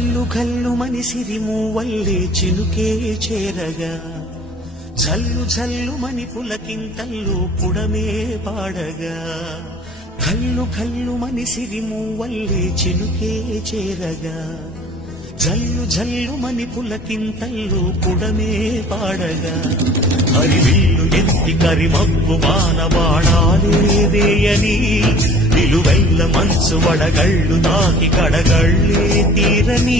ఘల్లు ఘల్లు మనిసిరి మూవల్లే చినుకే చేరగా జల్లు జల్లు మని పులకింతల్లు పుడమే పాడగా ఘల్లు ఘల్లు మనిసిరి మూవల్లే చినుకే చేరగా జల్లు జల్లు మని పులకింతల్లు పుడమే పాడగా హరివిల్లు ఎత్తి కరిమబ్బు బాణబాణాలే వేయని నిలువెల్ల మనసు వడగళ్ళు తాకి కడగళ్ళే తీరని